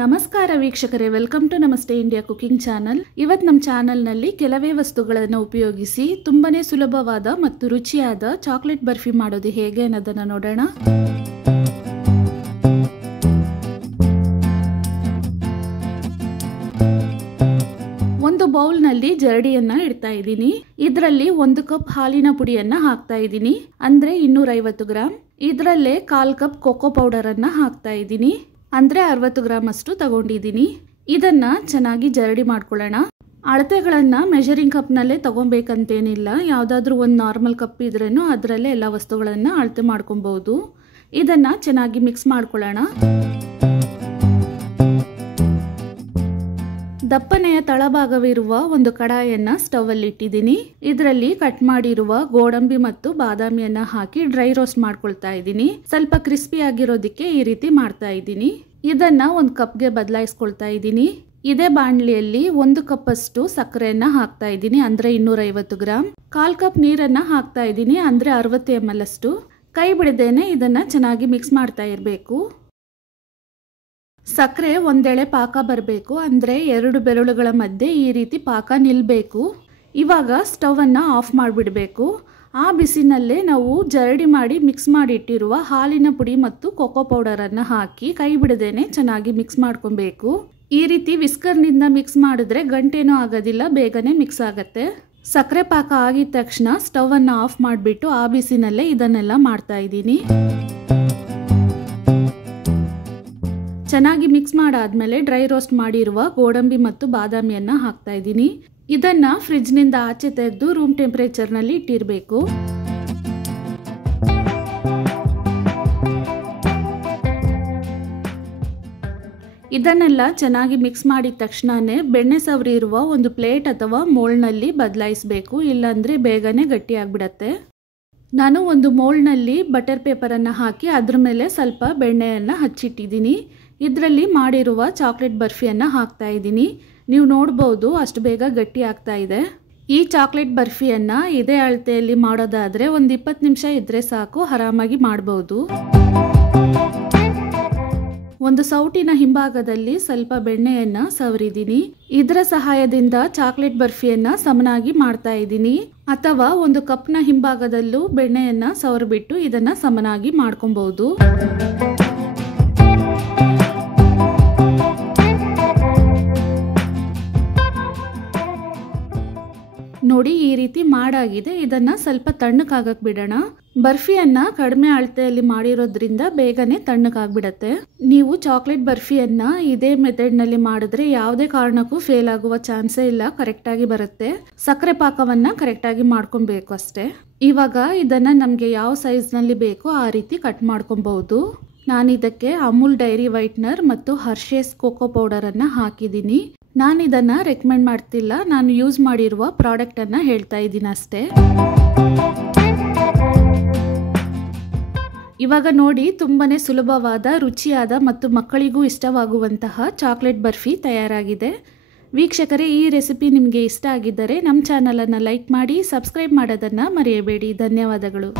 ನಮಸ್ಕಾರ ವೀಕ್ಷಕರೇ, welcome to ನಮಸ್ತೆ ಇಂಡಿಯಾ ಕುಕಿಂಗ್ ಚಾನಲ್. ಇವತ್ತು ನಮ್ಮ ಚಾನಲ್ನಲ್ಲಿ ಕೆಲವೇ ವಸ್ತುಗಳನ್ನು ಉಪಯೋಗಿಸಿ ತುಂಬಾನೇ ಸುಲಭವಾದ ಮತ್ತು ರುಚಿಯಾದ ಚಾಕ್ಲೇಟ್ ಬರ್ಫಿ ಮಾಡೋದು ಹೇಗೆ ಅನ್ನೋದನ್ನ ನೋಡೋಣ. ಒಂದು ಬೌಲ್ನಲ್ಲಿ ಜರಡಿಯನ್ನ ಇಡ್ತಾ ಇದ್ದೀನಿ. ಇದರಲ್ಲಿ 1 ಕಪ್ ಹಾಲಿನ ಪುಡಿಯನ್ನ ಹಾಕ್ತಾ ಇದ್ದೀನಿ, ಅಂದ್ರೆ 250 ಗ್ರಾಂ. ಇದರಲ್ಲೇ 1/4 ಕಪ್ ಕೋಕೋ ಪೌಡರ್ ಅನ್ನ ಹಾಕ್ತಾ ಇದ್ದೀನಿ, ಅಂದ್ರೆ 60 ಗ್ರಾಂ ಅಷ್ಟು ತಗೊಂಡಿದ್ದೀನಿ. ಇದನ್ನ ಚೆನ್ನಾಗಿ ಜರಡಿ ಮಾಡ್ಕೊಳ್ಳೋಣ. ಅಳತೆಗಳನ್ನ ಮೆಜರಿಂಗ್ ಕಪ್ನಲ್ಲೇ ತಗೊಬೇಕಂತೇನಿಲ್ಲ, ಯಾವುದಾದ್ರೂ ಒಂದು ನಾರ್ಮಲ್ ಕಪ್ ಇದ್ರೇನು ಅದರಲ್ಲೇ ಎಲ್ಲ ವಸ್ತುಗಳನ್ನ ಅಳತೆ ಮಾಡ್ಕೊಬಹುದು. ಇದನ್ನ ಚೆನ್ನಾಗಿ ಮಿಕ್ಸ್ ಮಾಡ್ಕೊಳ್ಳೋಣ. ದಪ್ಪನೆಯ ತಳಭಾಗವಿರುವ ಒಂದು ಕಡಾಯನ್ನ ಸ್ಟವ್ ಅಲ್ಲಿ ಇಟ್ಟಿದ್ದೀನಿ. ಇದರಲ್ಲಿ ಕಟ್ ಮಾಡಿರುವ ಗೋಡಂಬಿ ಮತ್ತು ಬಾದಾಮಿಯನ್ನ ಹಾಕಿ ಡ್ರೈ ರೋಸ್ಟ್ ಮಾಡ್ಕೊಳ್ತಾ ಇದ್ದೀನಿ. ಸ್ವಲ್ಪ ಕ್ರಿಸ್ಪಿ ಆಗಿರೋದಕ್ಕೆ ಈ ರೀತಿ ಮಾಡ್ತಾ ಇದ್ದೀನಿ. ಇದನ್ನ ಒಂದು ಕಪ್ಗೆ ಬದಲಾಯಿಸ್ಕೊಳ್ತಾ ಇದ್ದೀನಿ. ಇದೇ ಬಾಣಲಿಯಲ್ಲಿ 1 ಕಪ್ ಅಷ್ಟು ಸಕ್ಕರೆಯನ್ನ ಹಾಕ್ತಾ ಇದ್ದೀನಿ, ಅಂದ್ರೆ 250 ಗ್ರಾಂ. 1/4 ಕಪ್ ನೀರನ್ನ ಹಾಕ್ತಾ ಇದ್ದೀನಿ, ಅಂದ್ರೆ 60 ml ಅಷ್ಟು. ಕೈ ಬಿಡದೇನೆ ಇದನ್ನ ಚೆನ್ನಾಗಿ ಮಿಕ್ಸ್ ಮಾಡ್ತಾ ಇರಬೇಕು. ಸಕ್ಕರೆ ಒಂದೆಳೆ ಪಾಕ ಬರಬೇಕು, ಅಂದ್ರೆ 2 ಬೆರಳುಗಳ ಮಧ್ಯೆ ಈ ರೀತಿ ಪಾಕ ನಿಲ್ಬೇಕು. ಇವಾಗ ಸ್ಟವ್ ಅನ್ನ ಆಫ್ ಮಾಡಿಬಿಡಬೇಕು. ಆ ಬಿಸಿನಲ್ಲೇ ನಾವು ಜರಡಿ ಮಾಡಿ ಮಿಕ್ಸ್ ಮಾಡಿ ಇಟ್ಟಿರುವ ಹಾಲಿನ ಪುಡಿ ಮತ್ತು ಕೋಕೋ ಪೌಡರ್ ಅನ್ನ ಹಾಕಿ ಕೈ ಬಿಡದೇನೆ ಚೆನ್ನಾಗಿ ಮಿಕ್ಸ್ ಮಾಡ್ಕೊಬೇಕು. ಈ ರೀತಿ ವಿಸ್ಕರ್ನಿಂದ ಮಿಕ್ಸ್ ಮಾಡಿದ್ರೆ ಗಂಟೇನೂ ಆಗೋದಿಲ್ಲ, ಬೇಗನೆ ಮಿಕ್ಸ್ ಆಗತ್ತೆ. ಸಕ್ಕರೆ ಪಾಕ ಆಗಿದ ತಕ್ಷಣ ಸ್ಟವ್ ಅನ್ನ ಆಫ್ ಮಾಡಿಬಿಟ್ಟು ಆ ಬಿಸಿನಲ್ಲೇ ಇದನ್ನೆಲ್ಲ ಮಾಡ್ತಾ ಇದ್ದೀನಿ. ಚೆನ್ನಾಗಿ ಮಿಕ್ಸ್ ಮಾಡಾದ್ಮೇಲೆ ಡ್ರೈ ರೋಸ್ಟ್ ಮಾಡಿರುವ ಗೋಡಂಬಿ ಮತ್ತು ಬಾದಾಮಿಯನ್ನ ಹಾಕ್ತಾ ಇದ್ದೀನಿ. ಇದನ್ನ ಫ್ರಿಡ್ಜ್ ನಿಂದ ಆಚೆ ತೆಗೆದು ರೂಮ್ ಟೆಂಪರೇಚರ್ ನಲ್ಲಿ ಇಟ್ಟಿರಬೇಕು. ಇದನ್ನೆಲ್ಲ ಚೆನ್ನಾಗಿ ಮಿಕ್ಸ್ ಮಾಡಿದ ತಕ್ಷಣನೇ ಬೆಣ್ಣೆ ಸವರಿ ಇರುವ ಒಂದು ಪ್ಲೇಟ್ ಅಥವಾ ಮೋಲ್ಡ್ ನಲ್ಲಿ ಬದಲಾಯಿಸಬೇಕು, ಇಲ್ಲಾಂದ್ರೆ ಬೇಗನೆ ಗಟ್ಟಿ ಆಗ್ಬಿಡತ್ತೆ. ನಾನು ಒಂದು ಮೋಲ್ಡ್ ನಲ್ಲಿ ಬಟರ್ ಪೇಪರ್ ಅನ್ನ ಹಾಕಿ ಅದ್ರ ಮೇಲೆ ಸ್ವಲ್ಪ ಬೆಣ್ಣೆಯನ್ನ ಹಚ್ಚಿಟ್ಟಿದ್ದೀನಿ. ಇದರಲ್ಲಿ ಮಾಡಿರುವ ಚಾಕ್ಲೇಟ್ ಬರ್ಫಿಯನ್ನ ಹಾಕ್ತಾ ಇದ್ದೀನಿ. ನೀವು ನೋಡ್ಬೋದು ಅಷ್ಟು ಬೇಗ ಗಟ್ಟಿ ಆಗ್ತಾ ಇದೆ. ಈ ಚಾಕ್ಲೇಟ್ ಬರ್ಫಿಯನ್ನ ಇದೇ ಅಳತೆಯಲ್ಲಿ ಮಾಡೋದಾದ್ರೆ ಒಂದು 20 ನಿಮಿಷ ಇದ್ರೆ ಸಾಕು, ಆರಾಮಾಗಿ ಮಾಡಬಹುದು. ಒಂದು ಸೌಟಿನ ಹಿಂಭಾಗದಲ್ಲಿ ಸ್ವಲ್ಪ ಬೆಣ್ಣೆಯನ್ನ ಸವರಿದ್ದೀನಿ. ಇದರ ಸಹಾಯದಿಂದ ಚಾಕ್ಲೇಟ್ ಬರ್ಫಿಯನ್ನ ಸಮನಾಗಿ ಮಾಡ್ತಾ ಇದ್ದೀನಿ. ಅಥವಾ ಒಂದು ಕಪ್ನ ಹಿಂಭಾಗದಲ್ಲೂ ಬೆಣ್ಣೆಯನ್ನ ಸವರ್ಬಿಟ್ಟು ಇದನ್ನ ಸಮನಾಗಿ ಮಾಡ್ಕೊಬಹುದು. ನೋಡಿ, ಈ ರೀತಿ ಮಾಡಾಗಿದೆ. ಇದನ್ನ ಸ್ವಲ್ಪ ತಣ್ಣಕ್ಕಾಗಕ್ ಬಿಡೋಣ. ಬರ್ಫಿಯನ್ನ ಕಡಿಮೆ ಅಳತೆಯಲ್ಲಿ ಮಾಡಿರೋದ್ರಿಂದ ಬೇಗನೆ ತಣ್ಣಕ್ಕಾಗ್ಬಿಡತ್ತೆ. ನೀವು ಚಾಕ್ಲೇಟ್ ಬರ್ಫಿಯನ್ನ ಇದೇ ಮೆಥಡ್ ನಲ್ಲಿ ಮಾಡಿದ್ರೆ ಯಾವುದೇ ಕಾರಣಕ್ಕೂ ಫೇಲ್ ಆಗುವ ಚಾನ್ಸೇ ಇಲ್ಲ, ಕರೆಕ್ಟ್ ಆಗಿ ಬರುತ್ತೆ. ಸಕ್ಕರೆ ಪಾಕವನ್ನ ಕರೆಕ್ಟ್ ಆಗಿ ಮಾಡ್ಕೊಬೇಕು ಅಷ್ಟೇ. ಇವಾಗ ಇದನ್ನ ನಮ್ಗೆ ಯಾವ ಸೈಜ್ ನಲ್ಲಿ ಬೇಕೋ ಆ ರೀತಿ ಕಟ್ ಮಾಡ್ಕೊಬಹುದು. ನಾನು ಇದಕ್ಕೆ ಅಮೂಲ್ ಡೈರಿ ವೈಟ್ನರ್ ಮತ್ತು ಹರ್ಷೇಸ್ ಕೋಕೋ ಪೌಡರ್ ಅನ್ನ ಹಾಕಿದ್ದೀನಿ. ನಾನು ಇದನ್ನ ರೆಕಮೆಂಡ್ ಮಾಡ್ತಿಲ್ಲ, ನಾನು ಯೂಸ್ ಮಾಡಿರುವ ಪ್ರಾಡಕ್ಟ್ ಅನ್ನ ಹೇಳ್ತಾ ಇದ್ದೀನಿ ಅಷ್ಟೇ. ಇವಾಗ ನೋಡಿ, ತುಂಬಾನೇ ಸುಲಭವಾದ, ರುಚಿಯಾದ ಮತ್ತು ಮಕ್ಕಳಿಗೂ ಇಷ್ಟವಾಗುವಂತಹ ಚಾಕ್ಲೇಟ್ ಬರ್ಫಿ ತಯಾರಾಗಿದೆ. ವೀಕ್ಷಕರೇ, ಈ ರೆಸಿಪಿ ನಿಮಗೆ ಇಷ್ಟ ಆಗಿದ್ದರೆ ನಮ್ಮ ಚಾನಲ್ ಅನ್ನು ಲೈಕ್ ಮಾಡಿ, ಸಬ್ಸ್ಕ್ರೈಬ್ ಮಾಡೋದನ್ನ ಮರೆಯಬೇಡಿ. ಧನ್ಯವಾದಗಳು.